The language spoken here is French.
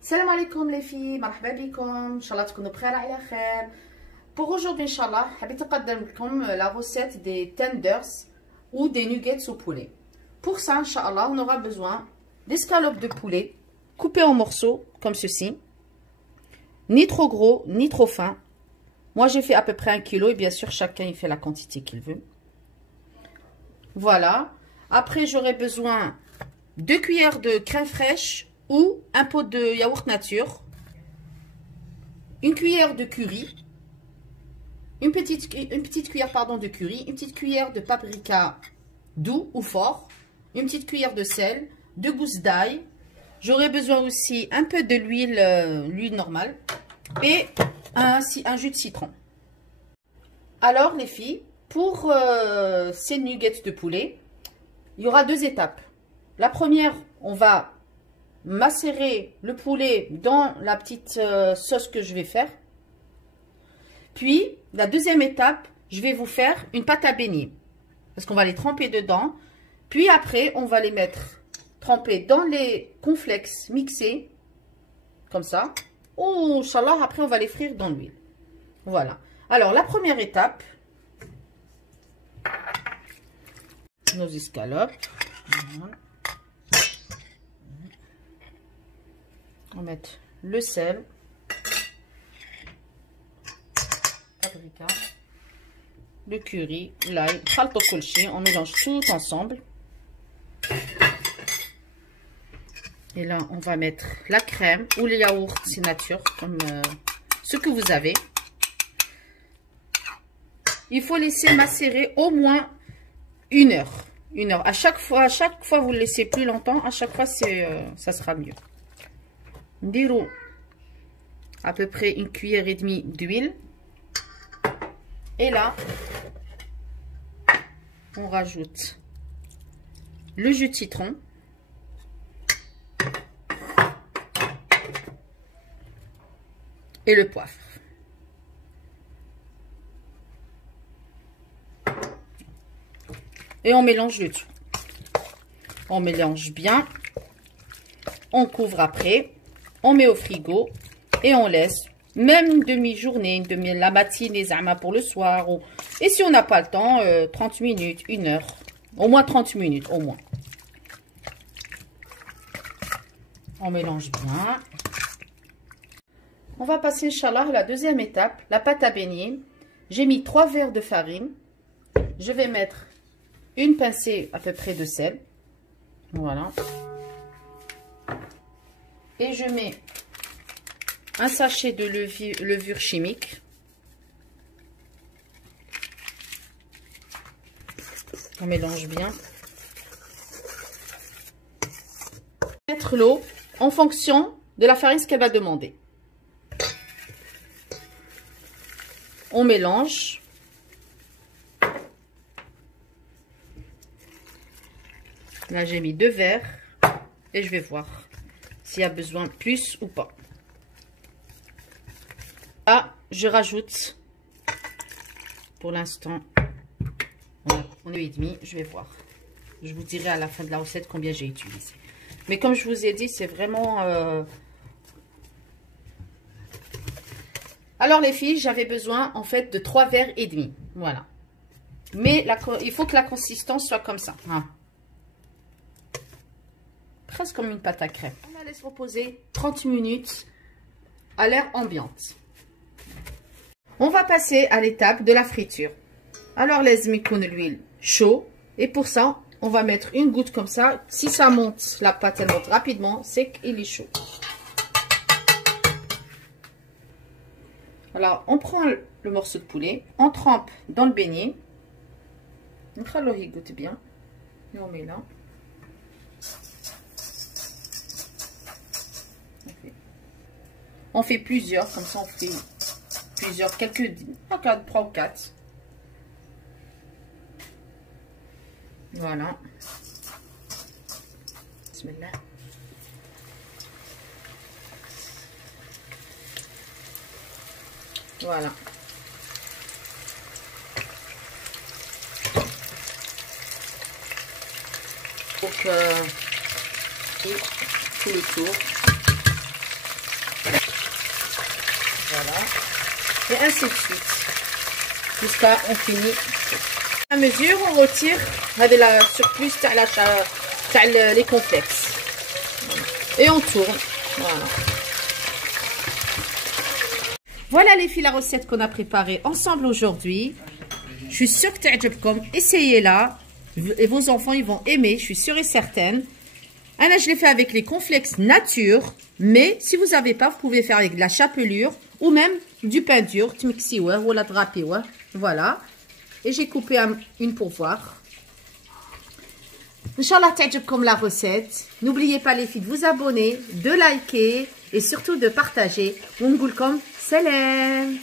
Salam alaikum les filles, marhaba bikom, Inch'Allah تكونوا بخير على خير. Pour aujourd'hui, Inch'Allah, حبيت أقدم لكم la recette des tenders ou des nuggets au poulet. Pour ça, Inch'Allah, on aura besoin d'escalopes de poulet coupées en morceaux comme ceci. Ni trop gros, ni trop fin. Moi, j'ai fait à peu près 1 kg et bien sûr, chacun il fait la quantité qu'il veut. Voilà. Après, j'aurai besoin 2 cuillères de crème fraîche ou un pot de yaourt nature, une cuillère de curry, une petite cuillère pardon, de curry, une petite cuillère de paprika doux ou fort, une petite cuillère de sel, 2 gousses d'ail. J'aurai besoin aussi un peu de l'huile normale et un jus de citron. Alors les filles, pour ces nuggets de poulet, il y aura 2 étapes. La première, on va macérer le poulet dans la petite sauce que je vais faire. Puis, la deuxième étape, je vais vous faire une pâte à beignets. Parce qu'on va les tremper dedans. Puis après, on va les mettre trempés dans les cornflakes mixés. Comme ça. Ou, Inch'Allah, après, on va les frire dans l'huile. Voilà. Alors, la première étape. Nos escalopes. Voilà. On va mettre le sel, paprika, le curry, l'ail, on mélange tout ensemble. Et là, on va mettre la crème ou le yaourt, c'est nature, comme ce que vous avez. Il faut laisser macérer au moins 1 heure. 1 heure. À chaque fois, vous le laissez plus longtemps, à chaque fois, ça sera mieux. Dirou à peu près 1,5 cuillère d'huile. Et là, on rajoute le jus de citron. Et le poivre. Et on mélange le tout. On mélange bien. On couvre après. On met au frigo et on laisse même une demi-journée, la matinée, zama pour le soir. Et si on n'a pas le temps, 30 minutes, 1 heure. Au moins 30 minutes, au moins. On mélange bien. On va passer, Inch'Allah, à la deuxième étape, la pâte à beignets. J'ai mis 3 verres de farine. Je vais mettre une pincée à peu près de sel. Voilà. Et je mets un sachet de levure chimique. On mélange bien. Mettre l'eau en fonction de la farine qu'elle va demander. On mélange. Là, j'ai mis 2 verres et je vais voir s'il y a besoin de plus ou pas. Là, je rajoute pour l'instant, on est 8,5, je vais voir. Je vous dirai à la fin de la recette combien j'ai utilisé. Mais comme je vous ai dit, c'est vraiment... Alors les filles, j'avais besoin en fait de 3,5 verres. Voilà. Mais il faut que la consistance soit comme ça. Hein. Presque comme une pâte à crêpes. On la laisse reposer 30 minutes à l'air ambiante. On va passer à l'étape de la friture. Alors, laisse-moi l'huile chaud. Et pour ça, on va mettre une goutte comme ça. Si ça monte, la pâte elle monte rapidement, c'est qu'il est chaud. Alors, on prend le morceau de poulet, on trempe dans le beignet. On goûte bien. Et on met là. On fait plusieurs, comme ça on fait plusieurs, 3 ou 4. Voilà. Bismillah. Voilà. Donc, tout le tour. ainsi de suite. Jusqu'à on finit. À mesure, on retire la surplus les complexes. Et on tourne. Voilà. Voilà les filles, la recette qu'on a préparée ensemble aujourd'hui. Je suis sûre que t'as essayez-la. Et vos enfants, ils vont aimer, je suis sûre et certaine. Là, je l'ai fait avec les cornflakes nature. Mais si vous n'avez pas, vous pouvez faire avec de la chapelure ou même du pain dur. Ou la drapé. Voilà. Et j'ai coupé une pour voir. Inch'Allah, t'aime la recette. N'oubliez pas les filles de vous abonner, de liker et surtout de partager. On vous comme salam.